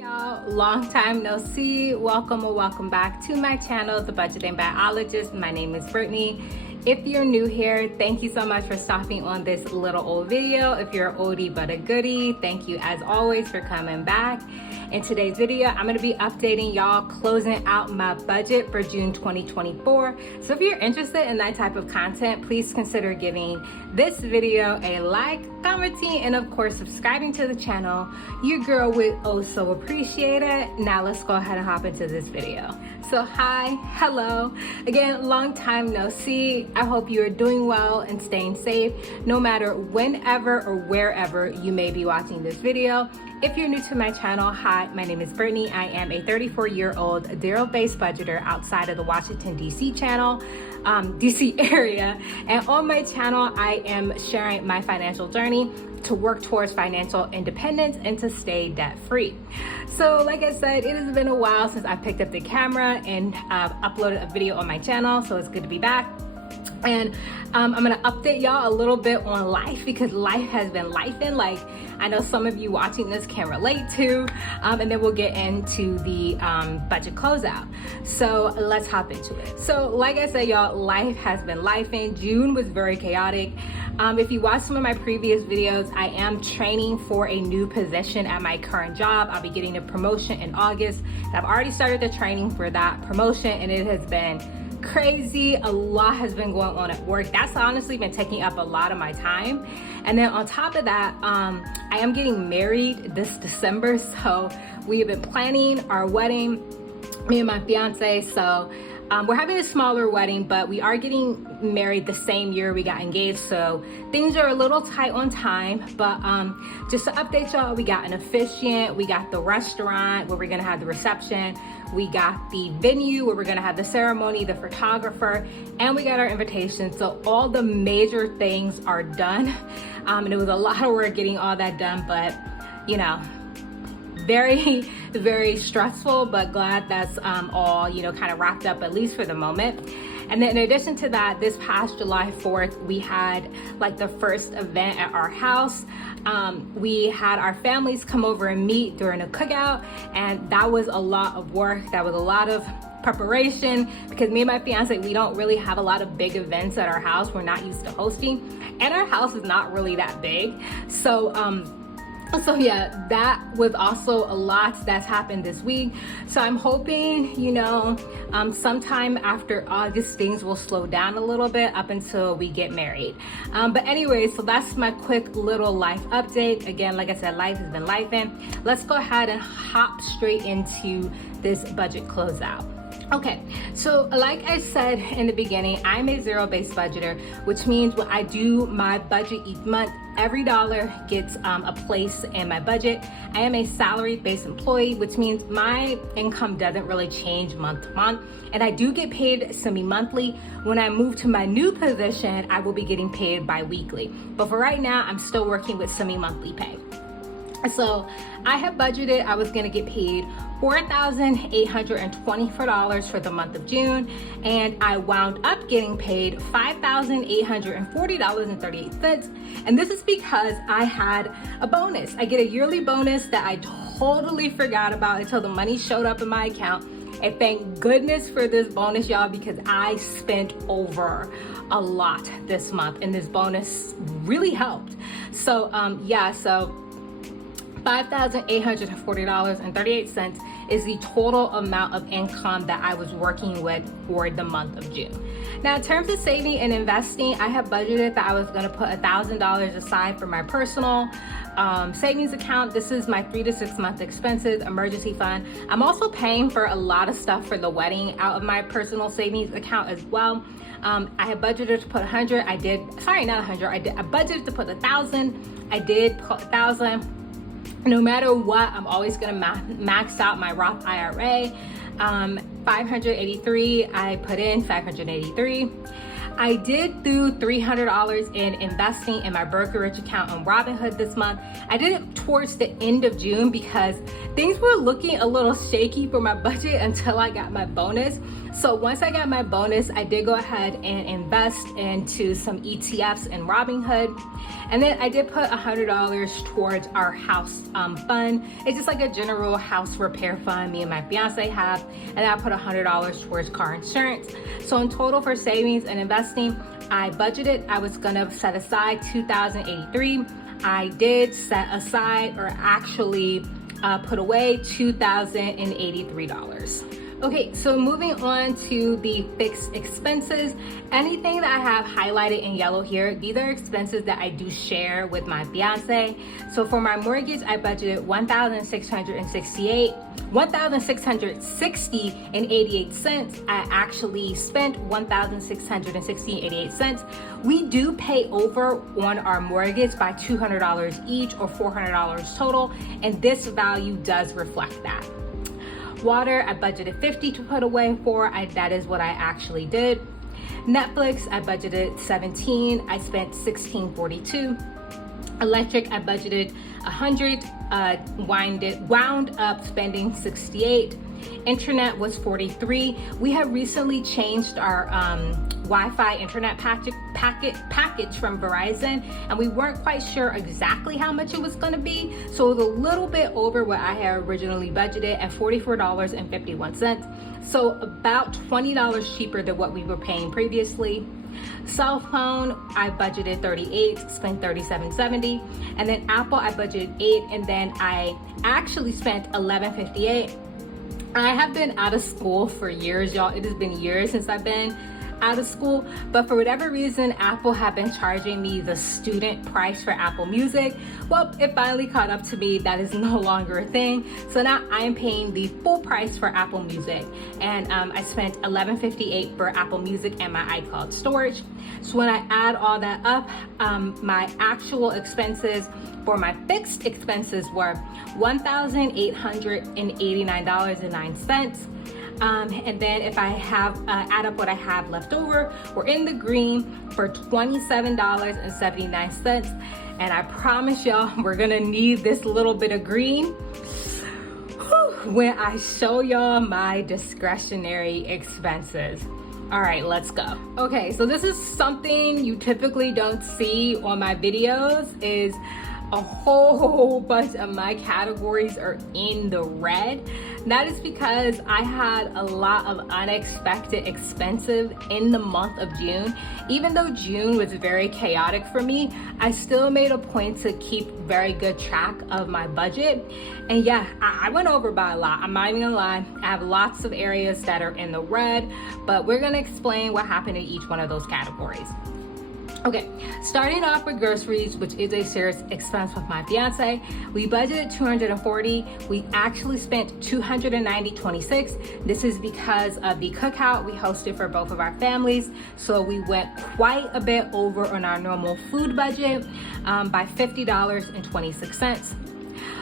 Y'all, long time no see. Welcome or welcome back to my channel, The Budgeting Biologist. My name is Brittany. If you're new here, thank you so much for stopping on this little old video. If you're an oldie but a goodie, thank you as always for coming back. In today's video, I'm gonna be updating y'all, closing out my budget for June 2024. So if you're interested in that type of content, please consider giving this video a like, commenting, and of course, subscribing to the channel. Your girl would also appreciate it. Now let's go ahead and hop into this video. So hi, hello. Again, long time no see. I hope you are doing well and staying safe, no matter whenever or wherever you may be watching this video. If you're new to my channel, hi, my name is Brittany. I am a 34-year-old zero-based budgeter outside of the Washington, D.C. DC area. And on my channel, I am sharing my financial journey to work towards financial independence and to stay debt-free. So like I said, it has been a while since I picked up the camera and uploaded a video on my channel, so it's good to be back. And I'm gonna update y'all a little bit on life, because life has been lifing, like I know some of you watching this can relate to, and then we'll get into the budget closeout. So let's hop into it. So like I said, y'all, life has been lifing. June was very chaotic. If you watch some of my previous videos, I am training for a new position at my current job. I'll be getting a promotion in August. I've already started the training for that promotion, and it has been crazy. A lot has been going on at work. That's honestly been taking up a lot of my time. And then on top of that, I am getting married this December. So we have been planning our wedding, me and my fiance. So we're having a smaller wedding, but we are getting married the same year we got engaged. So things are a little tight on time, but just to update y'all, we got an officiant, we got the restaurant where we're gonna have the reception, we got the venue where we're gonna have the ceremony, the photographer, and we got our invitation. So all the major things are done. And it was a lot of work getting all that done, but you know, very, very stressful, but glad that's all, you know, kind of wrapped up, at least for the moment. And then in addition to that, this past July 4th, we had like the first event at our house. We had our families come over and meet during a cookout, and that was a lot of work. That was a lot of preparation, because me and my fiance, we don't really have a lot of big events at our house. We're not used to hosting, and our house is not really that big. So yeah, that was also a lot that's happened this week. So I'm hoping, you know, sometime after August, things will slow down a little bit up until we get married. But anyway, so that's my quick little life update. Again, like I said, life has been lifing. Let's go ahead and hop straight into this budget closeout. Okay, so like I said in the beginning, I'm a zero-based budgeter, which means when I do my budget each month, every dollar gets a place in my budget. I am a salary-based employee, which means my income doesn't really change month to month, and I do get paid semi-monthly. When I move to my new position, I will be getting paid bi-weekly. But for right now, I'm still working with semi-monthly pay. So I have budgeted, I was gonna get paid $4,824 for the month of June, and I wound up getting paid $5,840.38. And this is because I had a bonus. I get a yearly bonus that I totally forgot about until the money showed up in my account. And thank goodness for this bonus, y'all, because I spent over a lot this month, and this bonus really helped. So yeah, so $5,840.38 is the total amount of income that I was working with for the month of June. Now, in terms of saving and investing, I have budgeted that I was gonna put $1,000 aside for my personal savings account. This is my 3 to 6 month expenses, emergency fund. I'm also paying for a lot of stuff for the wedding out of my personal savings account as well. I had budgeted to put 100. I budgeted to put 1,000. I did put 1,000. No matter what, I'm always gonna max out my Roth IRA. 583, I put in 583. I did do $300 in investing in my brokerage account on Robinhood this month. I did it towards the end of June because things were looking a little shaky for my budget until I got my bonus. So once I got my bonus, I did go ahead and invest into some ETFs in Robinhood. And then I did put $100 towards our house fund. It's just like a general house repair fund me and my fiance have. And I put $100 towards car insurance. So in total for savings and investing, I budgeted, I was gonna set aside $2,083. I did set aside, or actually put away $2,083. Okay, so moving on to the fixed expenses. Anything that I have highlighted in yellow here, these are expenses that I do share with my fiance. So for my mortgage, I budgeted $1,660.88. I actually spent $1,660.88. We do pay over on our mortgage by $200 each, or $400 total, and this value does reflect that. Water, I budgeted $50 to put away for. That is what I actually did. Netflix, I budgeted $17. I spent $16.42. Electric, I budgeted $100. Wound up spending $68. Internet was $43. We have recently changed our Wi-Fi internet package from Verizon, and we weren't quite sure exactly how much it was going to be, so it was a little bit over what I had originally budgeted at $44.51. So about $20 cheaper than what we were paying previously. Cell phone, I budgeted $38, spent $37.70, and then Apple, I budgeted $8, and then I actually spent $11.58. I have been out of school for years, y'all. It has been years since I've been out of school, but for whatever reason, Apple have been charging me the student price for Apple Music. Well, it finally caught up to me. That is no longer a thing. So now I am paying the full price for Apple Music, and I spent $11.58 for Apple Music and my iCloud storage. So when I add all that up, my actual expenses for my fixed expenses were $1,889.09. And then if I have add up what I have left over, we're in the green for $27.79. And I promise y'all, we're gonna need this little bit of green when I show y'all my discretionary expenses. All right, let's go. Okay, so this is something you typically don't see on my videos, is a whole bunch of my categories are in the red. That is because I had a lot of unexpected expenses in the month of June. Even though June was very chaotic for me, I still made a point to keep very good track of my budget. And yeah, I went over by a lot. I'm not even gonna lie. I have lots of areas that are in the red, but we're gonna explain what happened in each one of those categories. Okay, starting off with groceries, which is a serious expense with my fiance. We budgeted $240. We actually spent $290.26. This is because of the cookout we hosted for both of our families. So we went quite a bit over on our normal food budget by $50.26.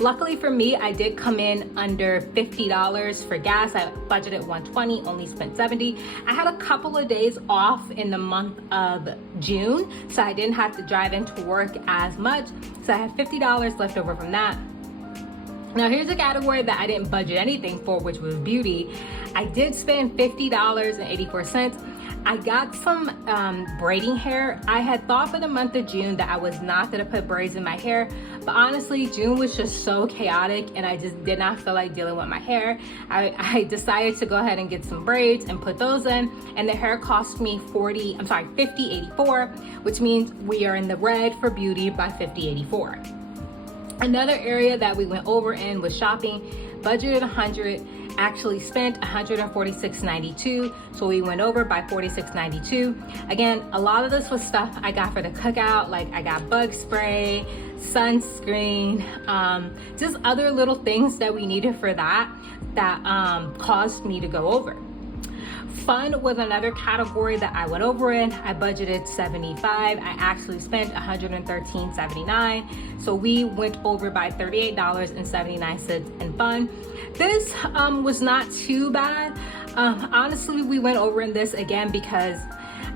Luckily for me, I did come in under $50 for gas. I budgeted $120, only spent $70. I had a couple of days off in the month of June, so I didn't have to drive into work as much. So I had $50 left over from that. Now here's a category that I didn't budget anything for, which was beauty. I did spend $50.84. I got some braiding hair. I had thought for the month of June that I was not gonna put braids in my hair, but honestly, June was just so chaotic and I just did not feel like dealing with my hair. I decided to go ahead and get some braids and put those in, and the hair cost me $50.84, which means we are in the red for beauty by $50.84. Another area that we went over in was shopping. Budgeted $100, actually spent $146.92, so we went over by $46.92. Again, a lot of this was stuff I got for the cookout, like I got bug spray, sunscreen, just other little things that we needed for that caused me to go over. Fun was another category that I went over in. I budgeted $75. I actually spent $113.79. So we went over by $38.79 in fun. This was not too bad. Honestly, we went over in this again because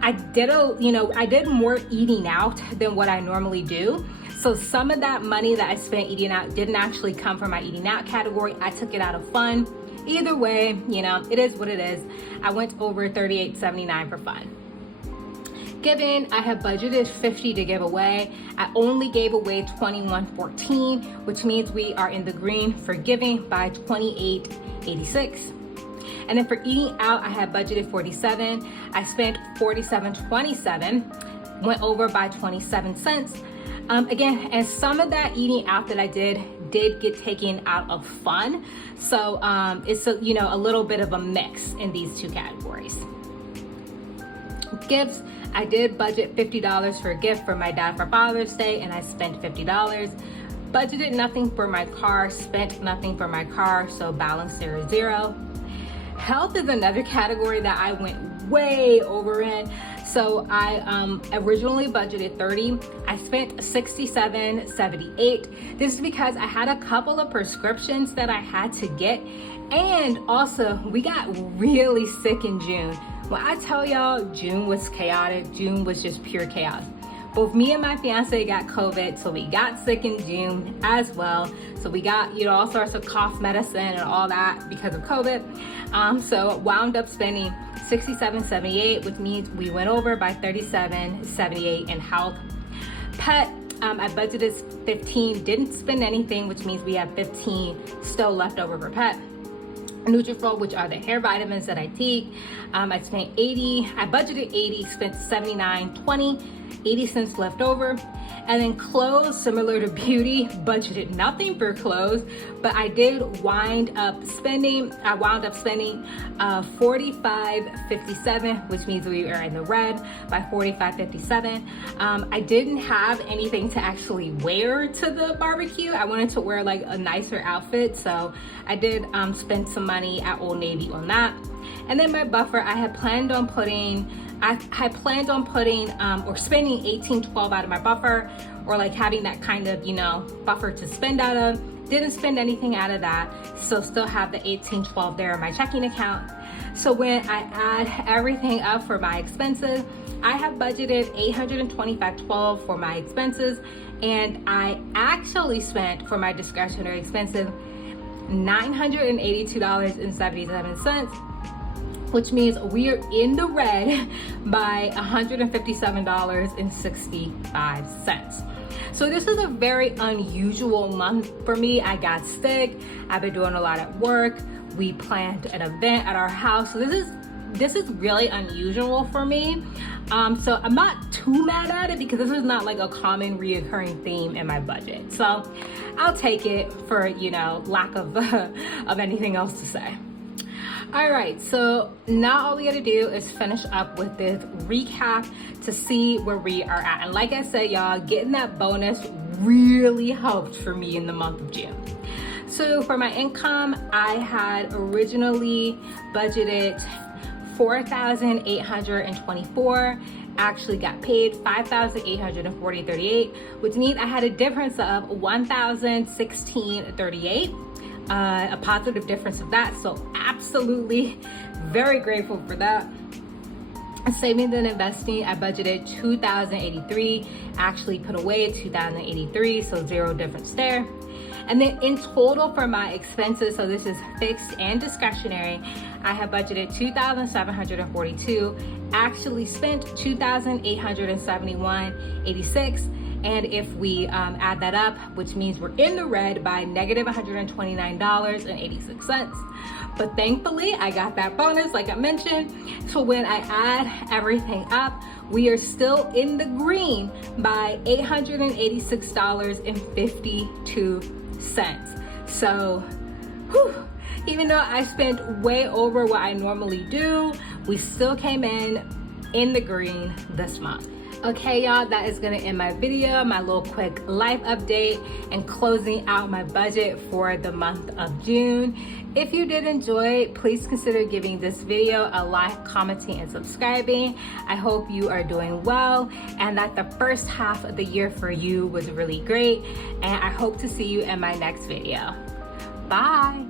I did more eating out than what I normally do. So some of that money that I spent eating out didn't actually come from my eating out category. I took it out of fun. Either way, it is what it is. I went over $38.79 for fun. Giving, I have budgeted $50 to give away. I only gave away $21.14, which means we are in the green for giving by $28.86. And then for eating out, I have budgeted $47. I spent $47.27, went over by 27 cents. Again, and some of that eating out that I did get taken out of fun. So it's a little bit of a mix in these two categories. Gifts, I did budget $50 for a gift for my dad for Father's Day, and I spent $50. Budgeted nothing for my car, spent nothing for my car, so balance there is $0. Health is another category that I went way over in. So I originally budgeted $30. I spent $67.78. This is because I had a couple of prescriptions that I had to get. And also we got really sick in June. When I tell y'all June was chaotic, June was just pure chaos. Both me and my fiance got COVID, so we got sick in June as well. So we got, all sorts of cough medicine and all that because of COVID. So wound up spending $67.78, which means we went over by $37.78 in health. Pet, I budgeted $15, didn't spend anything, which means we have $15 still left over for pet. Nutrafol, which are the hair vitamins that I take, I spent $80. I budgeted $80, spent $79.20, 80 cents left over. And then clothes, similar to beauty, budgeted nothing for clothes, but I did wind up spending $45.57, which means we are in the red by $45.57. I didn't have anything to actually wear to the barbecue. I wanted to wear like a nicer outfit, so I did spend some money at Old Navy on that. And then my buffer, I had planned on putting or spending $18.12 out of my buffer, or like having that kind of, buffer to spend out of. Didn't spend anything out of that, so still have the $18.12 there in my checking account. So when I add everything up for my expenses, I have budgeted $825.12 for my expenses, and I actually spent for my discretionary expenses $982.77. which means we are in the red by $157.65. So this is a very unusual month for me. I got sick, I've been doing a lot at work, we planned an event at our house. So this is really unusual for me. So I'm not too mad at it because this is not like a common reoccurring theme in my budget. So I'll take it for, lack of anything else to say. All right, so now all we gotta do is finish up with this recap to see where we are at. And like I said, y'all, getting that bonus really helped for me in the month of June. So for my income, I had originally budgeted $4,824, actually got paid $5,840.38, which means I had a difference of $1,016.38. A positive difference of that, so absolutely very grateful for that. Saving and investing, I budgeted $2,083, actually put away $2,083, so zero difference there. And then in total for my expenses, so this is fixed and discretionary, I have budgeted $2,742, actually spent $2,871.86. And if we add that up, which means we're in the red by negative $129.86. But thankfully, I got that bonus, like I mentioned. So when I add everything up, we are still in the green by $886.52. So, even though I spent way over what I normally do, we still came in the green this month. Okay, y'all, that is gonna end my video, my little quick life update and closing out my budget for the month of June. If you did enjoy, please consider giving this video a like, commenting, and subscribing. I hope you are doing well and that the first half of the year for you was really great. And I hope to see you in my next video. Bye.